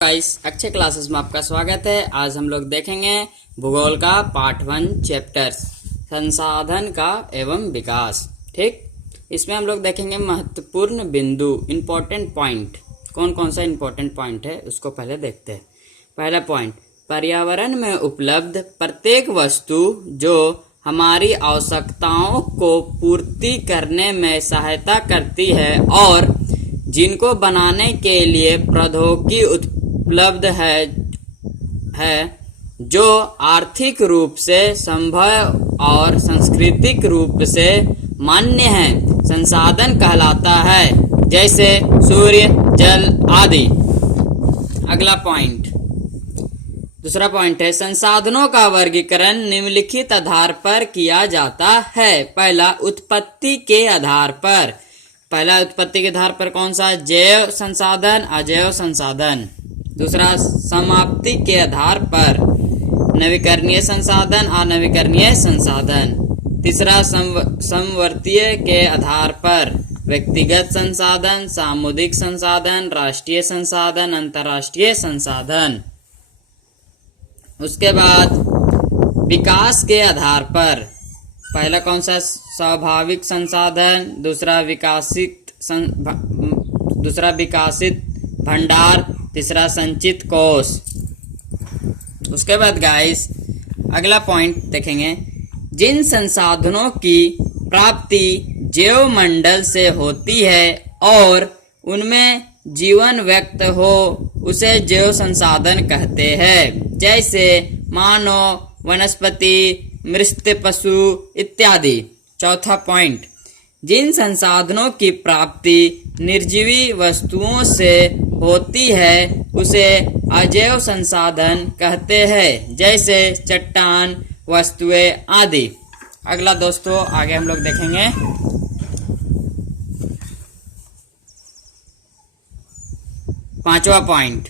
Guys, अच्छे classes में आपका स्वागत है। आज हम लोग देखेंगे भूगोल का पार्ट 1 चैप्टर संसाधन का एवं विकास। ठीक, इसमें हम लोग देखेंगे महत्वपूर्ण बिंदु, इंपॉर्टेंट पॉइंट। कौन कौन सा इंपॉर्टेंट पॉइंट है उसको पहले देखते हैं। पहला पॉइंट, पर्यावरण में उपलब्ध प्रत्येक वस्तु जो हमारी आवश्यकताओं को पूर्ति करने में सहायता करती है और जिनको बनाने के लिए प्रौद्योगिकी उपलब्ध है जो आर्थिक रूप से संभव और सांस्कृतिक रूप से मान्य है, संसाधन कहलाता है, जैसे सूर्य, जल आदि। अगला पॉइंट, दूसरा पॉइंट है संसाधनों का वर्गीकरण निम्नलिखित आधार पर किया जाता है। पहला, उत्पत्ति के आधार पर। पहला उत्पत्ति के आधार पर कौन सा? जैव संसाधन, अजैव संसाधन। दूसरा, समाप्ति के आधार पर नवीकरणीय संसाधन, अनवीकरणीय संसाधन। तीसरा, समवर्तीय के आधार पर व्यक्तिगत संसाधन, सामुदायिक संसाधन, राष्ट्रीय संसाधन, अंतर्राष्ट्रीय संसाधन। उसके बाद विकास के आधार पर पहला कौन सा? स्वाभाविक संसाधन, दूसरा विकासित भंडार, तीसरा संचित कोष। उसके बाद गाइस अगला पॉइंट देखेंगे, जिन संसाधनों की प्राप्ति जैव मंडल से होती है और उनमें जीवन व्यक्त हो उसे जैव संसाधन कहते हैं, जैसे मानव, वनस्पति, मृत पशु इत्यादि। चौथा पॉइंट, जिन संसाधनों की प्राप्ति निर्जीवी वस्तुओं से होती है उसे अजैव संसाधन कहते हैं, जैसे चट्टान, वस्तुएं आदि। अगला दोस्तों आगे हम लोग देखेंगे पांचवा पॉइंट,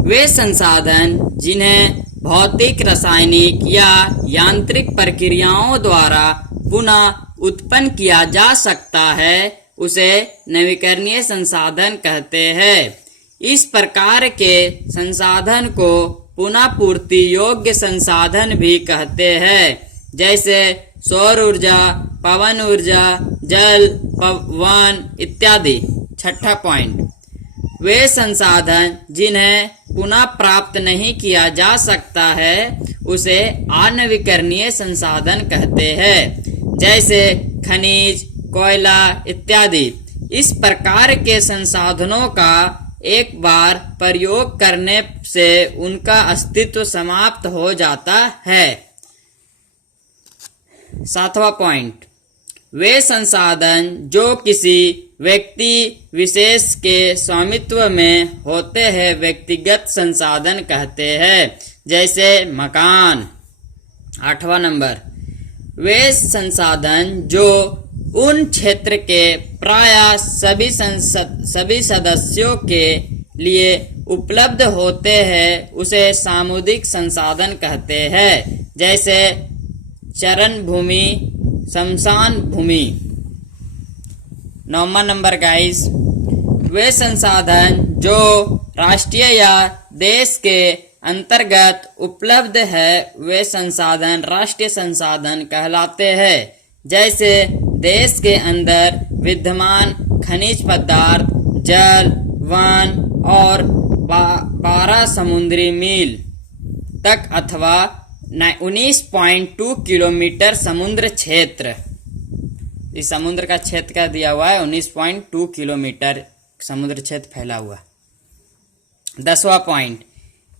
वे संसाधन जिन्हें भौतिक, रासायनिक या यांत्रिक प्रक्रियाओं द्वारा पुनः उत्पन्न किया जा सकता है उसे नवीकरणीय संसाधन कहते हैं। इस प्रकार के संसाधन को पुनः पूर्ति योग्य संसाधन भी कहते हैं, जैसे सौर ऊर्जा, पवन ऊर्जा, जल, वन इत्यादि। छठा पॉइंट, वे संसाधन जिन्हें पुनः प्राप्त नहीं किया जा सकता है उसे अनवीकरणीय संसाधन कहते हैं, जैसे खनिज, कोयला इत्यादि। इस प्रकार के संसाधनों का एक बार प्रयोग करने से उनका अस्तित्व समाप्त हो जाता है। सातवां पॉइंट, वे संसाधन जो किसी व्यक्ति विशेष के स्वामित्व में होते हैं व्यक्तिगत संसाधन कहते हैं, जैसे मकान। आठवां नंबर, वे संसाधन जो उन क्षेत्र के प्राय सभी सदस्यों के लिए उपलब्ध होते हैं उसे सामुदायिक संसाधन कहते हैं, जैसे चरण भूमि, शमशान भूमि। नौवां नंबर गाइस, वे संसाधन जो राष्ट्रीय या देश के अंतर्गत उपलब्ध है वे संसाधन राष्ट्रीय संसाधन कहलाते हैं, जैसे देश के अंदर विद्यमान खनिज पदार्थ, जल, वन और 12 समुद्री मील तक अथवा 19.2 किलोमीटर समुद्र क्षेत्र। इस समुद्र का क्षेत्र का दिया हुआ है 19.2 किलोमीटर समुद्र क्षेत्र फैला हुआ। 10वां पॉइंट,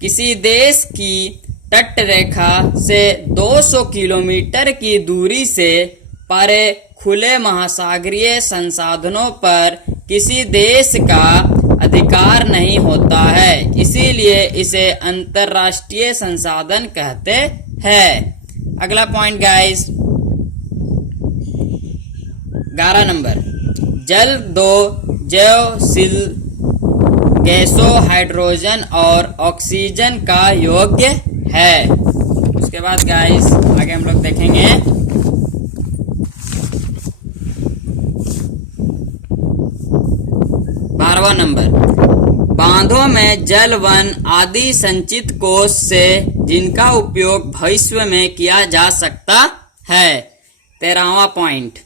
किसी देश की तट रेखा से 200 किलोमीटर की दूरी से परे खुले महासागरीय संसाधनों पर किसी देश का अधिकार नहीं होता है, इसीलिए इसे अंतर्राष्ट्रीय संसाधन कहते हैं। अगला पॉइंट गाइस 11 नंबर, जल दो जैवशील गैसों हाइड्रोजन और ऑक्सीजन का योग्य है। उसके बाद गाइस आगे हम लोग देखेंगे 12वां नंबर, बांधों में जल, वन आदि संचित कोष से जिनका उपयोग भविष्य में किया जा सकता है। 13वां पॉइंट,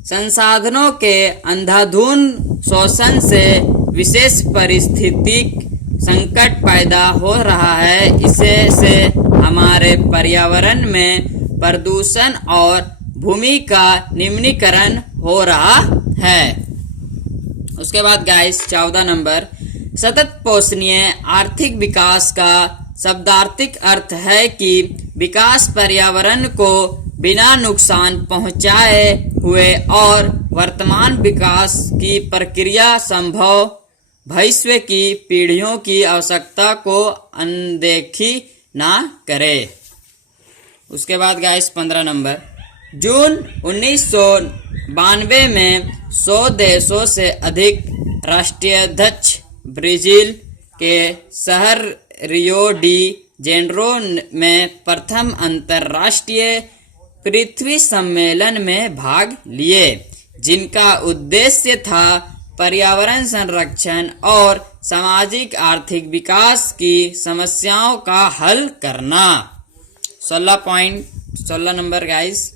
संसाधनों के अंधाधुंध शोषण से विशेष पारिस्थितिक संकट पैदा हो रहा है। इसे से हमारे पर्यावरण में प्रदूषण और भूमि का निम्नीकरण हो रहा है। उसके बाद गाइस 14 नंबर, सतत पोषणीय आर्थिक विकास का शब्दार्थिक अर्थ है कि विकास पर्यावरण को बिना नुकसान पहुंचाए हुए और वर्तमान विकास की प्रक्रिया संभव भविष्य की पीढ़ियों की आवश्यकता को अनदेखी ना करे। उसके बाद गाइस 15 नंबर, जून 1992 में 100 देशों से अधिक राष्ट्राध्यक्ष ब्राजील के शहर रियो डी जेनेरो में प्रथम अंतर्राष्ट्रीय पृथ्वी सम्मेलन में भाग लिए, जिनका उद्देश्य था पर्यावरण संरक्षण और सामाजिक आर्थिक विकास की समस्याओं का हल करना। 16 नंबर गाइस,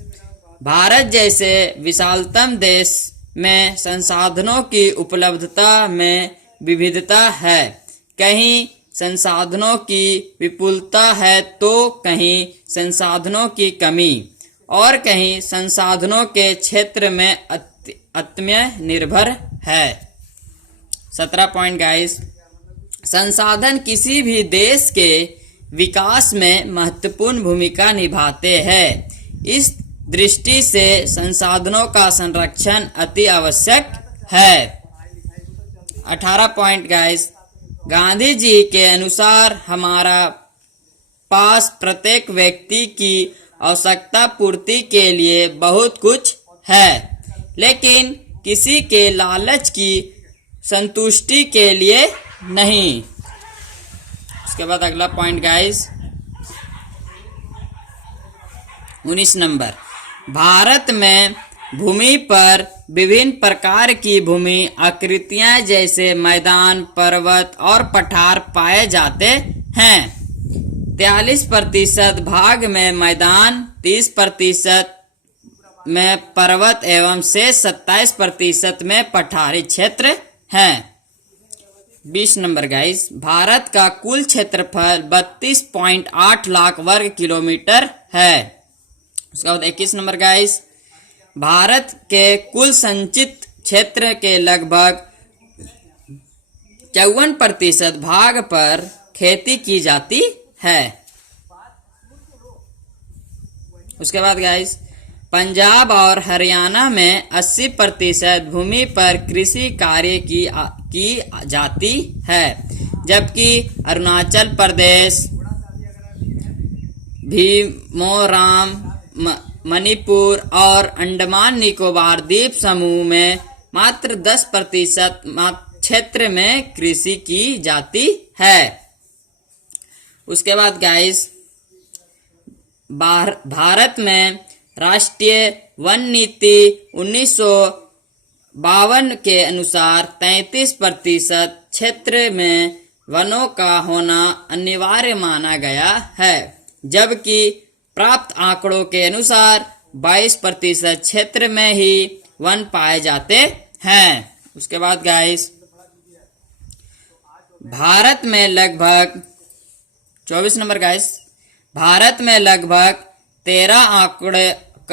भारत जैसे विशालतम देश में संसाधनों की उपलब्धता में विविधता है। कहीं संसाधनों की विपुलता है तो कहीं संसाधनों की कमी, और कहीं संसाधनों के क्षेत्र में अत्यंत निर्भर है। 17 पॉइंट गाइस, संसाधन किसी भी देश के विकास में महत्वपूर्ण भूमिका निभाते हैं। इस दृष्टि से संसाधनों का संरक्षण अति आवश्यक है। 18 पॉइंट गाइस, गांधी जी के अनुसार हमारा पास प्रत्येक व्यक्ति की आवश्यकता पूर्ति के लिए बहुत कुछ है, लेकिन किसी के लालच की संतुष्टि के लिए नहीं। उसके बाद अगला पॉइंट गाइस 19 नंबर, भारत में भूमि पर विभिन्न प्रकार की भूमि आकृतियां जैसे मैदान, पर्वत और पठार पाए जाते हैं। 43% भाग में मैदान, 30% में पर्वत एवं शेष 27% में पठारी क्षेत्र हैं। 20 नंबर गाइस, भारत का कुल क्षेत्रफल 32.8 लाख वर्ग किलोमीटर है। उसके बाद 21 नंबर गाइस, भारत के कुल संचित क्षेत्र के लगभग 54% भाग पर खेती की जाती है। उसके बाद गाइस, पंजाब और हरियाणा में 80% भूमि पर कृषि कार्य की जाती है, जबकि अरुणाचल प्रदेश, भीमोराम, मणिपुर और अंडमान निकोबार द्वीप समूह में मात्र 10% क्षेत्र में कृषि की जाती है। उसके बाद गाइस, भारत में राष्ट्रीय वन नीति 1952 के अनुसार 33% क्षेत्र में वनों का होना अनिवार्य माना गया है, जबकि प्राप्त आंकड़ों के अनुसार 22% क्षेत्र में ही वन पाए जाते हैं। उसके बाद गाइस, भारत में लगभग 24 नंबर गाइस, भारत में लगभग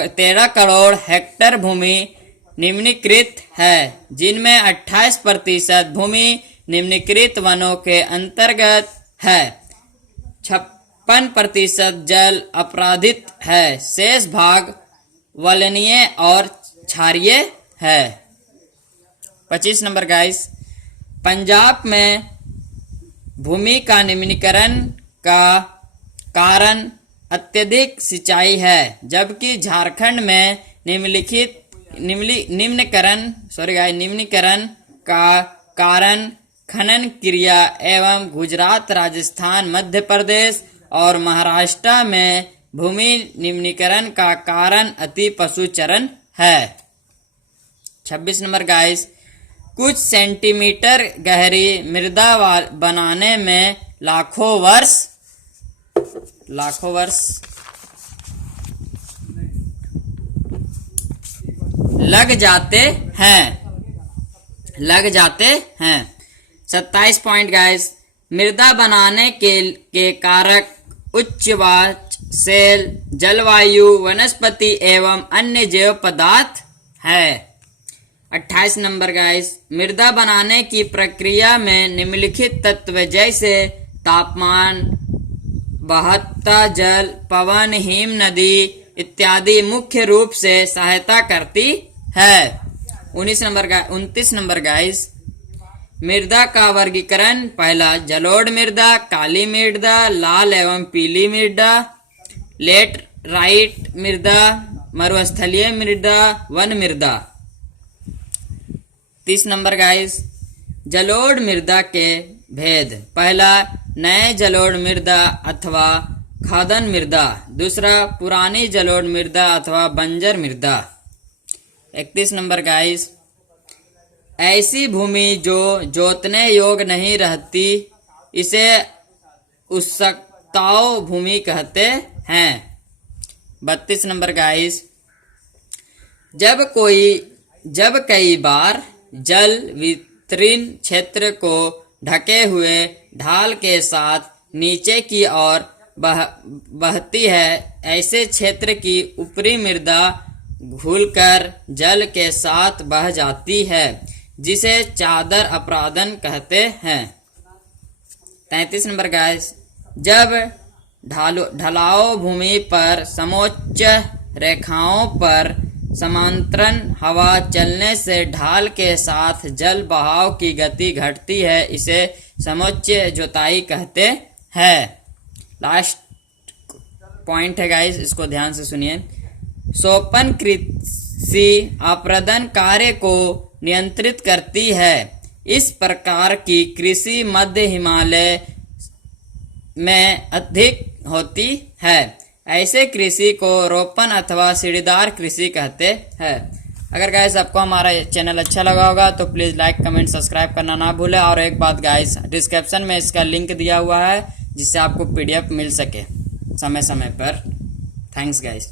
13 करोड़ हेक्टेयर भूमि निम्नीकृत है, जिनमें 28% भूमि निम्नीकृत वनों के अंतर्गत है। 56% जल अपराधित है, शेष भाग वलनीय और क्षारीय है। 25 नंबर गाइस, पंजाब में भूमि का निम्नीकरण का कारण अत्यधिक सिंचाई है, जबकि झारखंड में निम्नीकरण का कारण खनन क्रिया एवं गुजरात, राजस्थान, मध्य प्रदेश और महाराष्ट्र में भूमि निम्नीकरण का कारण अति पशुचरण है। 26 नंबर गाइस, कुछ सेंटीमीटर गहरी मृदा बनाने में लाखों वर्ष लग जाते हैं। 27 पॉइंट गाइस। मृदा बनाने के कारक उच्च वाष्प, सेल, जलवायु, वनस्पति एवं अन्य जैव पदार्थ है। 28 नंबर गाइस। मृदा बनाने की प्रक्रिया में निम्नलिखित तत्व जैसे तापमान, बहता जल, पवन, हिम नदी इत्यादि मुख्य रूप से सहायता करती है। 29 नंबर गाइस। मृदा का वर्गीकरण। पहला, जलोढ़ मृदा, काली मृदा, लाल एवं पीली मृदा, लेटराइट मृदा, मरुस्थलीय मृदा, वन मृदा। 30 नंबर गाइस। जलोढ़ मृदा के भेद। पहला, नए जलोढ़ मृदा अथवा खादन मृदा। दूसरा, पुरानी जलोढ़ मृदा अथवा बंजर मृदा। 31 नंबर गाइस। ऐसी भूमि जो जोतने योग्य नहीं रहती, इसे उपजाऊ भूमि कहते हैं। 32 नंबर गाइस। जब कई बार जल वितरण क्षेत्र को ढके हुए ढाल के साथ नीचे की ओर बहती है, ऐसे क्षेत्र की ऊपरी मृदा घुलकर जल के साथ बह जाती है, जिसे चादर अपरदन कहते हैं। 33 नंबर गाइस। जब ढलाव भूमि पर समोच्च रेखाओं पर समांतर हवा चलने से ढाल के साथ जल बहाव की गति घटती है, इसे समोच्च जुताई कहते हैं। लास्ट पॉइंट है गाइस, इसको ध्यान से सुनिए। सोपन कृषि अपरदन कार्य को नियंत्रित करती है। इस प्रकार की कृषि मध्य हिमालय में अधिक होती है। ऐसे कृषि को रोपण अथवा सीढ़ीदार कृषि कहते हैं। अगर गाइस आपको हमारा चैनल अच्छा लगा होगा तो प्लीज लाइक, कमेंट, सब्सक्राइब करना ना भूलें। और एक बात गाइस, डिस्क्रिप्शन में इसका लिंक दिया हुआ है जिससे आपको PDF मिल सके समय समय पर। Thanks guys.